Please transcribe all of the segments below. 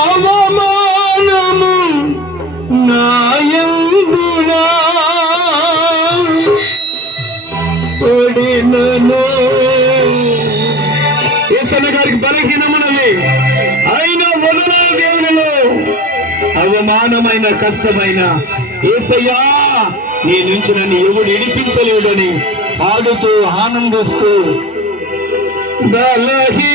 అవమానము నాయందునా పడినను ఏసన్న గారికి బలహీనమునవి అయిన వదల దేవునిలో అవమానమైన కష్టమైన ఏసయ్యా నీ నుంచి నన్ను ఎవడు ఇడిపించలేడని పాడుతూ ఆనందిస్తూ బలహీ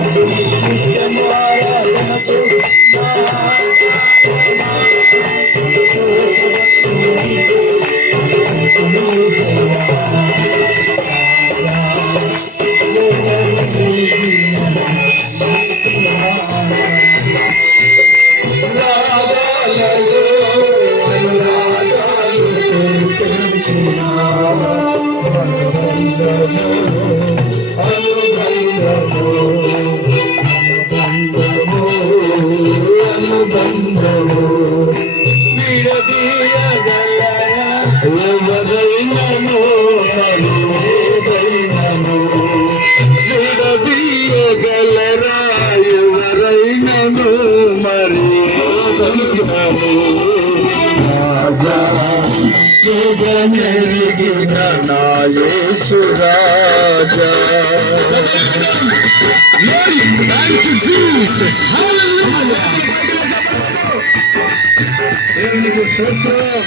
ఎవరైనను మరి ఎవరైనను రాజా జగమెరిగిన నా యేసు రాజా Glory, thank you, Jesus. Hallelujah. దేవునికి స్తోత్రం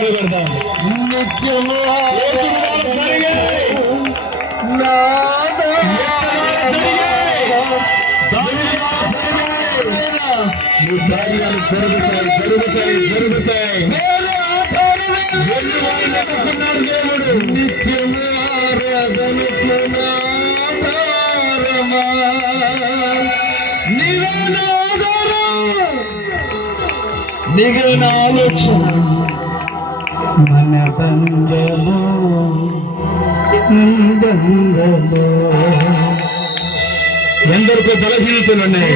నిత్యమారాధనకు పెడతాం కార్యాలు జరుగుతాయి జరుగుతాయి జరుగుతాయి ఎన్ని మన బంధము. ఎందరికో బలహీనతలు ఉన్నాయి.